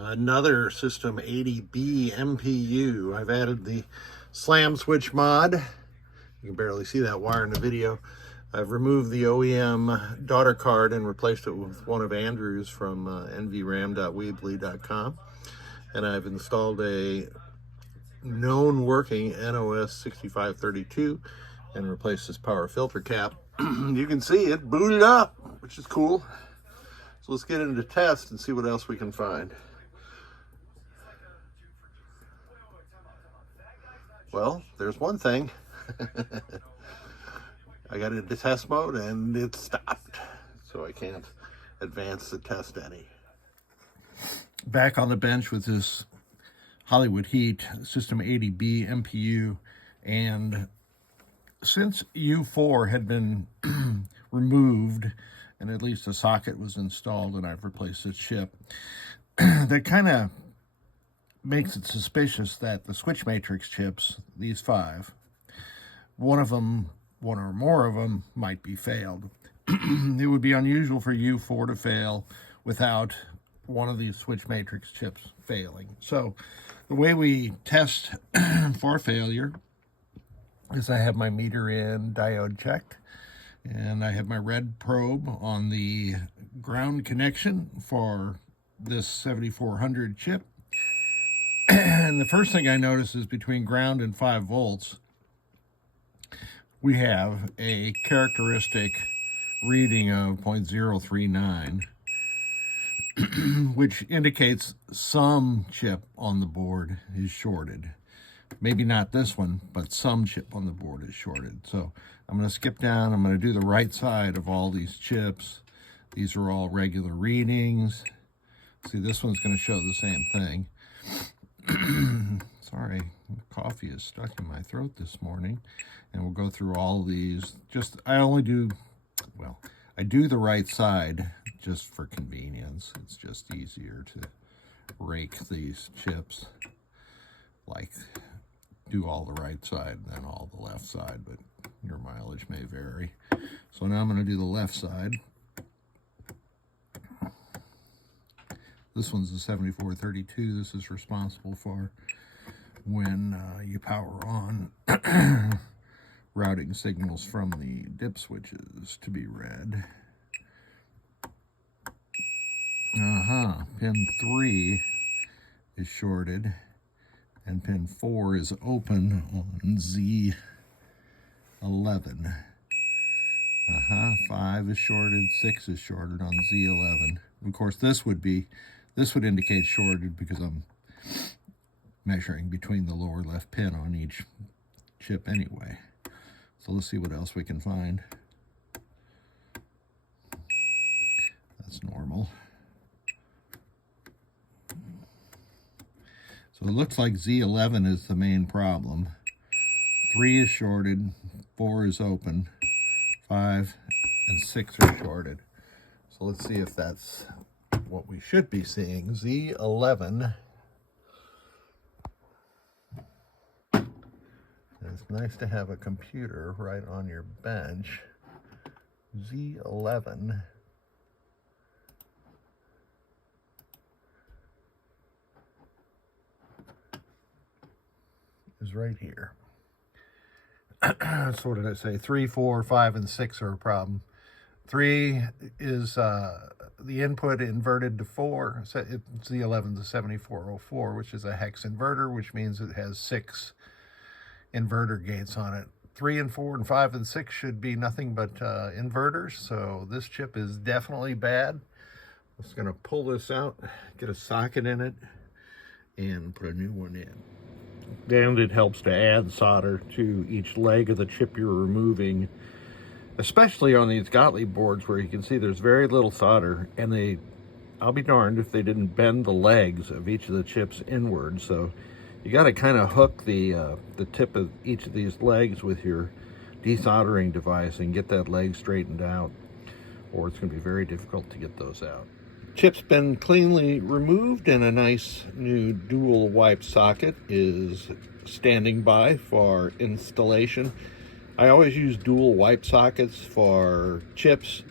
Another system 80B MPU. I've added the slam switch mod. You can barely see that wire in the video. I've removed the OEM daughter card and replaced it with one of Andrew's from nvram.weebly.com. And I've installed a known working NOS 6532 and replaced this power filter cap. You can see it booted up, which is cool. So let's get into test and see what else we can find. Well, there's one thing. I got into test mode and it stopped, so I can't advance the test any. Back on the bench with this Hollywood Heat System 80B MPU, and since U4 had been removed and at least a socket was installed and I've replaced its chip, that kind of makes it suspicious that the switch matrix chips, these 5, one or more of them might be failed. It would be unusual for U4 to fail without one of these switch matrix chips failing. So the way we test for failure is I have my meter in diode checked, and I have my red probe on the ground connection for this 7400 chip. And the first thing I notice is between ground and 5 volts, we have a characteristic reading of 0.039, which indicates some chip on the board is shorted. Maybe not this one, but some chip on the board is shorted. So I'm going to skip down. I'm going to do the right side of all these chips. These are all regular readings. See, this one's going to show the same thing. Sorry, coffee is stuck in my throat this morning. And we'll go through all these. I do the right side just for convenience. It's just easier to rake these chips. Like, do all the right side and then all the left side, but your mileage may vary. So now I'm going to do the left side. This one's the 7432. This is responsible for when you power on routing signals from the dip switches to be read. Pin 3 is shorted, and pin 4 is open on Z11. 5 is shorted, 6 is shorted on Z11. Of course, this would indicate shorted because I'm measuring between the lower left pin on each chip anyway. So let's see what else we can find. That's normal. So it looks like Z11 is the main problem. 3 is shorted, 4 is open, 5 and 6 are shorted. So let's see if that's what we should be seeing. Z11. It's nice to have a computer right on your bench. Z11. Is right here. So what did I say? 3, 4, 5, and 6 are a problem. 3 is the input inverted to 4. So it's the 11 to 7404, which is a hex inverter, which means it has 6 inverter gates on it. 3 and 4 and 5 and 6 should be nothing but inverters. So this chip is definitely bad. I'm just going to pull this out, get a socket in it, and put a new one in. And it helps to add solder to each leg of the chip you're removing, especially on these Gottlieb boards where you can see there's very little solder, and I'll be darned if they didn't bend the legs of each of the chips inward. So you got to kind of hook the tip of each of these legs with your desoldering device and get that leg straightened out, or it's going to be very difficult to get those out. Chip's been cleanly removed, and a nice new dual wipe socket is standing by for installation. I always use dual wipe sockets for chips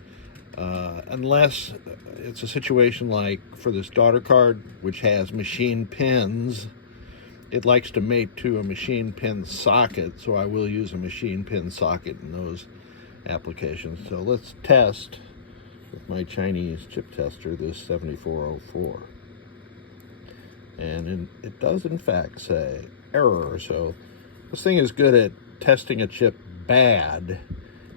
Unless it's a situation like for this daughter card, which has machine pins, it likes to mate to a machine pin socket, so I will use a machine pin socket in those applications. So let's test with my Chinese chip tester this 7404. And it does in fact say error, so this thing is good at testing a chip bad.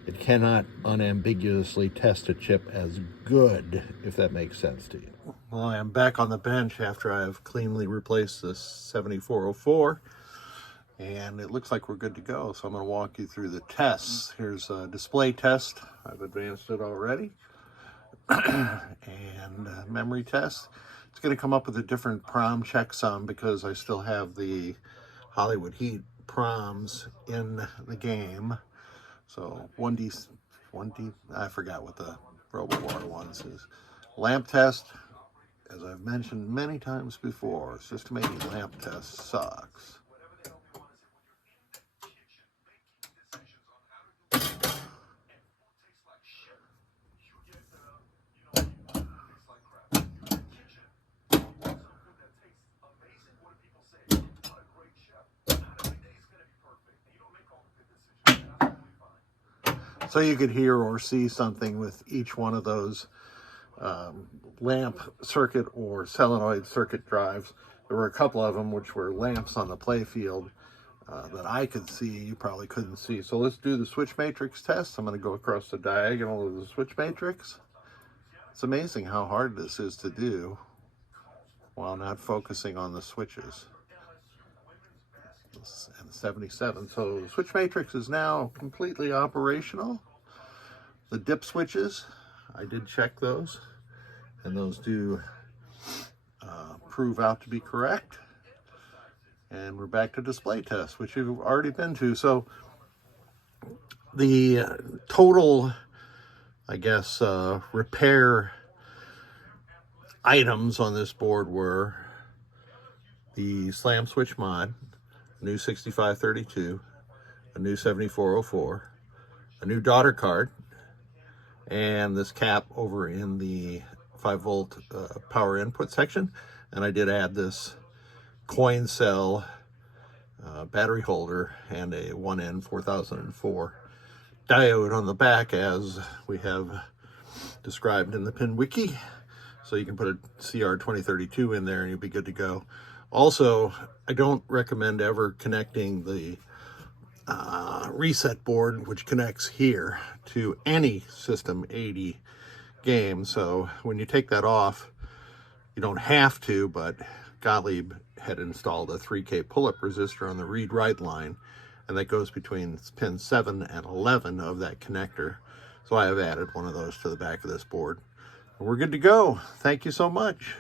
It cannot unambiguously test a chip as good, if that makes sense to you. Well, I am back on the bench after I've cleanly replaced this 7404, and it looks like we're good to go. So I'm going to walk you through the tests. Here's a display test. I've advanced it already. And memory test. It's going to come up with a different prom checksum because I still have the Hollywood Heat proms in the game. So 1D, I forgot what the RoboWar ones is. Lamp test, as I've mentioned many times before, systematic lamp test sucks. So you could hear or see something with each one of those lamp circuit or solenoid circuit drives. There were a couple of them which were lamps on the play field that I could see, you probably couldn't see. So let's do the switch matrix test. I'm going to go across the diagonal of the switch matrix. It's amazing how hard this is to do while not focusing on the switches. And 77. So the switch matrix is now completely operational. The dip switches, I did check those, and those do prove out to be correct. And we're back to display test, which you've already been to. So the total, I guess, repair items on this board were the slam switch mod, a new 6532, a new 7404, a new daughter card, and this cap over in the 5-volt power input section. And I did add this coin cell battery holder and a 1N4004 diode on the back, as we have described in the pin wiki. So you can put a CR2032 in there and you'll be good to go. Also, I don't recommend ever connecting the reset board, which connects here, to any System 80 game. So when you take that off, you don't have to, but Gottlieb had installed a 3K pull-up resistor on the read-write line, and that goes between pins 7 and 11 of that connector. So I have added one of those to the back of this board. We're good to go. Thank you so much.